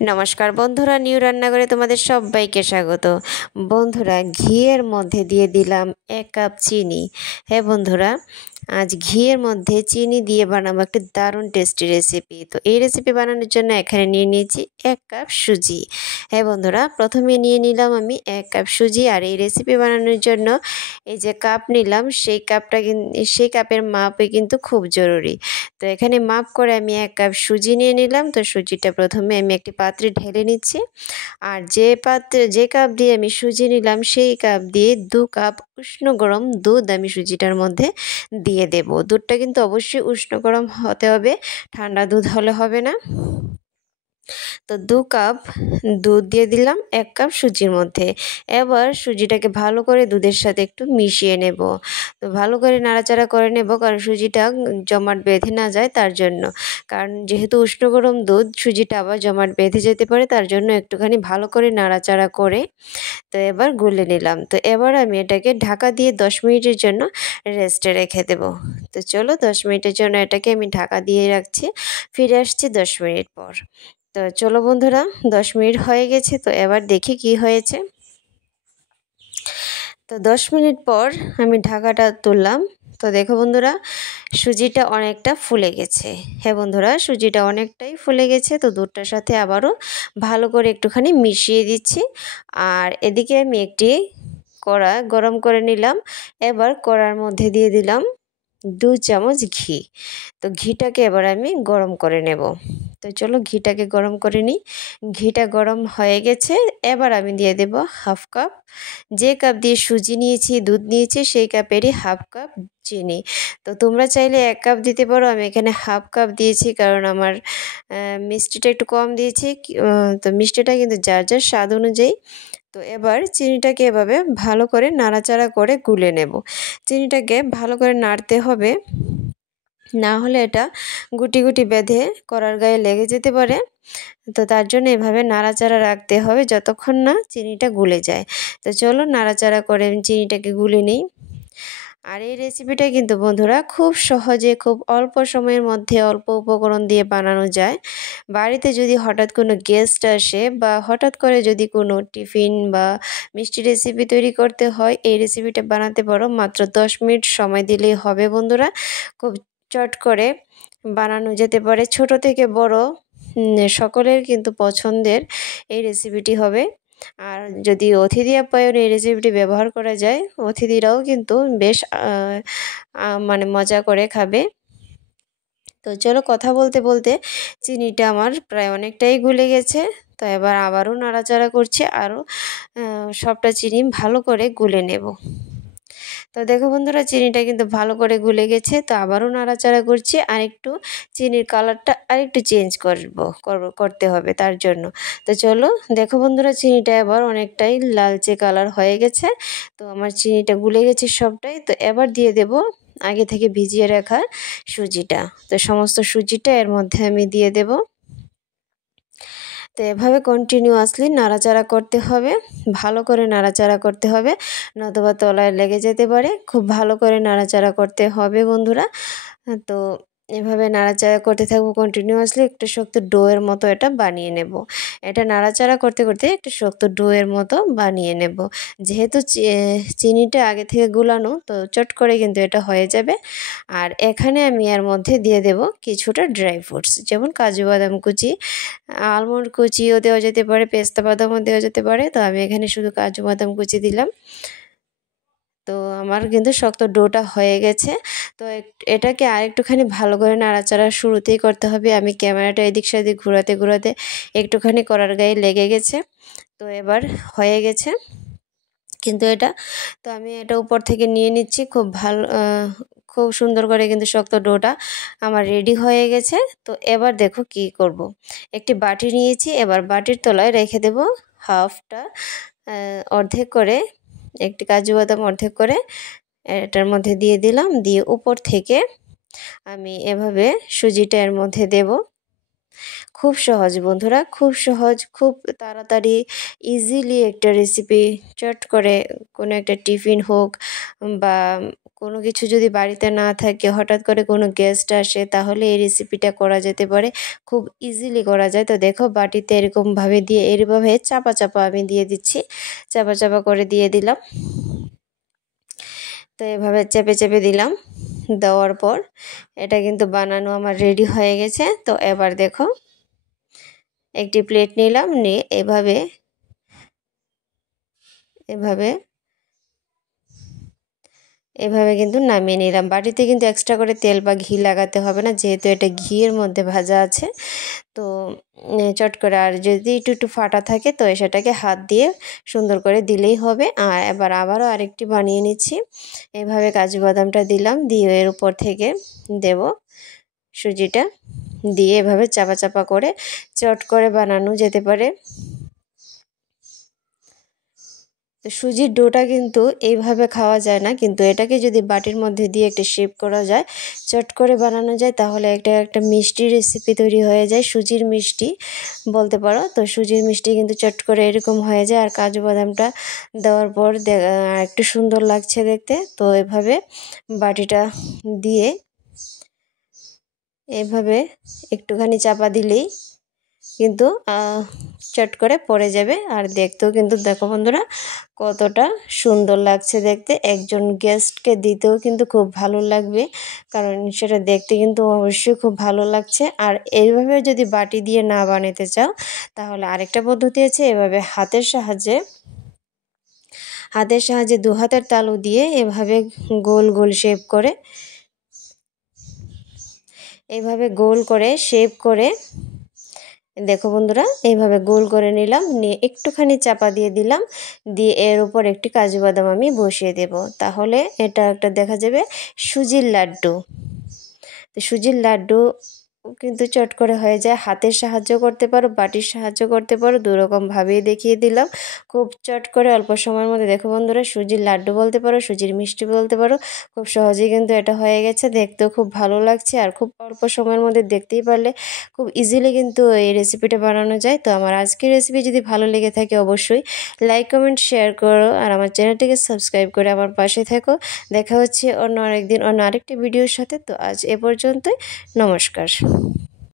নমস্কার বন্ধুরা, নিউ রান্নাঘরে তোমাদের সবাইকে স্বাগত। বন্ধুরা, ঘিয়ের মধ্যে দিয়ে দিলাম 1 কাপ চিনি। হ্যাঁ বন্ধুরা, আজ ঘিয়ের মধ্যে চিনি দিয়ে বানাবো একটা দারুণ টেস্টি রেসিপি। তো এই রেসিপি বানানোর জন্য এখানে নিয়ে নিয়েছি 1 কাপ সুজি। হ্যাঁ বন্ধুরা, প্রথমে নিয়ে নিলাম আমি 1 কাপ সুজি। আর এই রেসিপি বানানোর জন্য এই যে কাপ নিলাম, সেই কাপের মাপই কিন্তু খুব জরুরি। তো এখানে মাপ করে আমি 1 কাপ সুজি নিয়ে নিলাম। তো সুজিটা প্রথমে আমি একটি পাত্রে ঢেলে নিচ্ছি। আর যে কাপ দিয়ে আমি সুজি নিলাম, সেই কাপ দিয়ে 2 কাপ উষ্ণ গরম দুধ আমি সুজিটার মধ্যে দিয়ে দেব। দুধটা কিন্তু অবশ্যই উষ্ণ গরম হতে হবে, ঠান্ডা দুধ হলে হবে না। তো 2 কাপ দুধ দিয়ে দিলাম 1 কাপ সুজির মধ্যে। এবার সুজিটাকে ভালো করে দুধের সাথে একটু মিশিয়ে নেব। তো ভালো করে নাড়াচাড়া করে নেব, কারণ সুজিটা জমাট বেঁধে না যায় তার জন্য। কারণ যেহেতু উষ্ণ গরম দুধ, সুজিটা আবার জমাট বেঁধে যেতে পারে, তার জন্য একটুখানি ভালো করে নাড়াচাড়া করে তো এবার গুলে নিলাম। তো এবার আমি এটাকে ঢাকা দিয়ে 10 মিনিটের জন্য রেস্টে রেখে দেব। তো চলো 10 মিনিটের জন্য এটাকে আমি ঢাকা দিয়ে রাখছি। ফিরে আসছি 10 মিনিট পর। তো চলো বন্ধুরা, 10 মিনিট হয়ে গেছে। তো এবার দেখি কি হয়েছে। তো 10 মিনিট পর আমি ঢাকাটা তুললাম। তো দেখো বন্ধুরা, সুজিটা অনেকটা ফুলে গেছে। হ্যাঁ বন্ধুরা, সুজিটা অনেকটাই ফুলে গেছে। তো দুধটার সাথে আবারও ভালো করে একটুখানি মিশিয়ে দিচ্ছি। আর এদিকে আমি একটি কড়া গরম করে নিলাম। এবার কড়ার মধ্যে দিয়ে দিলাম 2 চামচ ঘি। তো ঘিটাকে এবার আমি গরম করে নেব। তো চলো ঘিটাকে গরম করে নিই। ঘিটা গরম হয়ে গেছে। এবার আমি দিয়ে দেব 1/2 কাপ, যে কাপ দিয়ে সুজি নিয়েছি, দুধ নিয়েছি, সেই কাপেরই 1/2 কাপ চিনি। তো তোমরা চাইলে 1 কাপ দিতে পারো, আমি এখানে 1/2 কাপ দিয়েছি, কারণ আমার মিষ্টিটা একটু কম দিয়েছি। তো মিষ্টিটা কিন্তু যার যার স্বাদ অনুযায়ী। তো এবার চিনিটাকে এভাবে ভালো করে নাড়াচাড়া করে গুলে নেব। চিনিটাকে ভালো করে নাড়তে হবে, না হলে এটা গুটি গুটি বেঁধে কড়ার গায়ে লেগে যেতে পারে। তো তার জন্য এভাবে নাড়াচাড়া রাখতে হবে যতক্ষণ না চিনিটা গুলে যায়। তো চলো নাড়াচাড়া করে চিনিটাকে গুলে নিই। আর এই রেসিপিটা কিন্তু বন্ধুরা খুব সহজে, খুব অল্প সময়ের মধ্যে অল্প উপকরণ দিয়ে বানানো যায়। বাড়িতে যদি হঠাৎ কোনো গেস্ট আসে, বা হঠাৎ করে যদি কোনো টিফিন বা মিষ্টি রেসিপি তৈরি করতে হয়, এই রেসিপিটা বানাতে পারো। মাত্র 10 মিনিট সময় দিলেই হবে বন্ধুরা। খুব চট করে বানানো যেতে পারে। ছোট থেকে বড় সকলের কিন্তু পছন্দের এই রেসিপিটি হবে। আর যদি অতিথি আপ্যায়নে এই রেসিপিটি ব্যবহার করা যায়, অতিথিরাও কিন্তু বেশ মানে মজা করে খাবে। তো চলো কথা বলতে বলতে চিনিটা আমার প্রায় অনেকটাই গুলে গেছে। তো এবার আবারও নাড়াচাড়া করছি, আরও সবটা চিনি ভালো করে গুলে নেব। তো দেখো বন্ধুরা, চিনিটা কিন্তু ভালো করে গুলে গেছে। তো আবারও নাড়াচাড়া করছি, আর একটু চিনির কালারটা আরেকটু চেঞ্জ করতে হবে তার জন্য। তো চলো দেখো বন্ধুরা, চিনিটা এবার অনেকটাই লালচে কালার হয়ে গেছে। তো আমার চিনিটা গুলে গেছে সবটাই। তো এবার দিয়ে দেব আগে থেকে ভিজিয়ে রাখা সুজিটা। তো সমস্ত সুজিটা এর মধ্যে আমি দিয়ে দেব। তো এভাবে কন্টিনিউয়াসলি নাড়াচাড়া করতে হবে, ভালো করে নাড়াচাড়া করতে হবে, নতুবা তলায় লেগে যেতে পারে। খুব ভালো করে নাড়াচাড়া করতে হবে বন্ধুরা। তো এভাবে নাড়াচাড়া করতে থাকবো কন্টিনিউয়াসলি। একটু শক্ত ডোয়ের মতো এটা বানিয়ে নেব। এটা নাড়াচাড়া করতে করতে একটু শক্ত ডোয়ের মতো বানিয়ে নেব। যেহেতু চিনিটা আগে থেকে গুলানো, তো চট করে কিন্তু এটা হয়ে যাবে। আর এখানে আমি এর মধ্যে দিয়ে দেব কিছুটা ড্রাই ফ্রুটস, যেমন কাজু বাদাম কুচি, আলমন্ড কুচিও দেওয়া যেতে পারে, পেস্তা বাদামও দেওয়া যেতে পারে। তো আমি এখানে শুধু কাজু বাদাম কুচি দিলাম। তো আমার কিন্তু শক্ত ডোটা হয়ে গেছে। তো এটাকে আরেকটুখানি ভালো করে নাড়াচাড়া শুরুতেই করতে হবে। আমি ক্যামেরাটা এদিক সেদিক ঘোরাতে ঘোরাতে একটুখানি কড়ার গায়ে লেগে গেছে। তো এবার হয়ে গেছে কিন্তু এটা। তো আমি এটা উপর থেকে নিয়ে নিচ্ছি। খুব সুন্দর করে কিন্তু শক্ত ডোটা আমার রেডি হয়ে গেছে। তো এবার দেখো কি করব। একটি বাটি নিয়েছি, এবার বাটির তলায় রেখে দেব হাফটা, অর্ধেক করে একটি কাজু বাদাম অর্ধেক করে এটার মধ্যে দিয়ে দিলাম। দিয়ে উপর থেকে আমি এভাবে সুজিটা এর মধ্যে দেব। খুব সহজ বন্ধুরা, খুব সহজ, খুব তাড়াতাড়ি ইজিলি একটা রেসিপি। চট করে কোনো একটা টিফিন হোক বা কোনো কিছু যদি বাড়িতে না থাকে, হঠাৎ করে কোনো গেস্ট আসে, তাহলে এই রেসিপিটা করা যেতে পারে, খুব ইজিলি করা যায়। তো দেখো বাটিতে এরকমভাবে দিয়ে এরভাবে চাপা চাপা আমি দিয়ে দিচ্ছি, চাপা চাপা করে দিয়ে দিলাম। তো এভাবে চেপে চেপে দিলাম, দেওয়ার পর এটা কিন্তু বানানো আমার রেডি হয়ে গেছে। তো এবার দেখো একটি প্লেট নিলাম, নিয়ে এভাবে এভাবে এভাবে কিন্তু নামিয়ে নিলাম। বাটিতে কিন্তু এক্সট্রা করে তেল বা ঘি লাগাতে হবে না, যেহেতু এটা ঘিয়ের মধ্যে ভাজা আছে। তো চট করে, আর যদি একটু একটু ফাটা থাকে তো সেটাকে হাত দিয়ে সুন্দর করে দিলেই হবে। আর এবার আবারও আরেকটি বানিয়ে নিচ্ছি। এভাবে কাজু বাদামটা দিলাম, দিয়ে এর উপর থেকে দেব সুজিটা, দিয়ে এভাবে চাপা চাপা করে চট করে বানানো যেতে পারে। তো সুজির ডোটা কিন্তু এইভাবে খাওয়া যায় না, কিন্তু এটাকে যদি বাটির মধ্যে দিয়ে একটা শেপ করা যায়, চট করে বানানো যায়, তাহলে এটা একটা মিষ্টি রেসিপি তৈরি হয়ে যায়, সুজির মিষ্টি বলতে পারো। তো সুজির মিষ্টি কিন্তু চট করে এরকম হয়ে যায়। আর কাজু বাদামটা দেওয়ার পর একটু সুন্দর লাগছে দেখতে। তো এভাবে বাটিটা দিয়ে এভাবে একটুখানি চাপা দিলেই কিন্তু চট করে পড়ে যাবে। আর দেখতেও কিন্তু দেখো বন্ধুরা কতটা সুন্দর লাগছে দেখতে, একজন গেস্টকে দিতেও কিন্তু খুব ভালো লাগবে, কারণ সেটা দেখতে কিন্তু অবশ্যই খুব ভালো লাগছে। আর এইভাবে যদি বাটি দিয়ে না বানাতে চাও, তাহলে আরেকটা পদ্ধতি আছে, এভাবে হাতের সাহায্যে দু হাতের তালু দিয়ে এভাবে গোল গোল শেপ করে, এইভাবে গোল করে শেপ করে, দেখো বন্ধুরা এইভাবে গোল করে নিলাম, নিয়ে একটুখানি চাপা দিয়ে দিলাম, দিয়ে এর উপর একটি কাজু বাদাম আমি বসিয়ে দেব। তাহলে এটা একটা দেখা যাবে সুজির লাড্ডু। তো সুজির লাড্ডু কিন্তু চট করে হয়ে যায়, হাতের সাহায্য করতে পারো, বাটির সাহায্য করতে পারো, দুরকমভাবেই দেখিয়ে দিলাম খুব চট করে অল্প সময়ের মধ্যে। দেখো বন্ধুরা সুজির লাড্ডু বলতে পারো, সুজির মিষ্টি বলতে পারো, খুব সহজেই কিন্তু এটা হয়ে গেছে, দেখতেও খুব ভালো লাগছে। আর খুব অল্প সময়ের মধ্যে দেখতেই পারলে খুব ইজিলি কিন্তু এই রেসিপিটা বানানো যায়। তো আমার আজকের রেসিপি যদি ভালো লেগে থাকে অবশ্যই লাইক কমেন্ট শেয়ার করো, আর আমার চ্যানেলটিকে সাবস্ক্রাইব করে আমার পাশে থাকো। দেখা হচ্ছে অন্য আরেকদিন অন্য আরেকটি ভিডিওর সাথে। তো আজ এ পর্যন্তই, নমস্কার।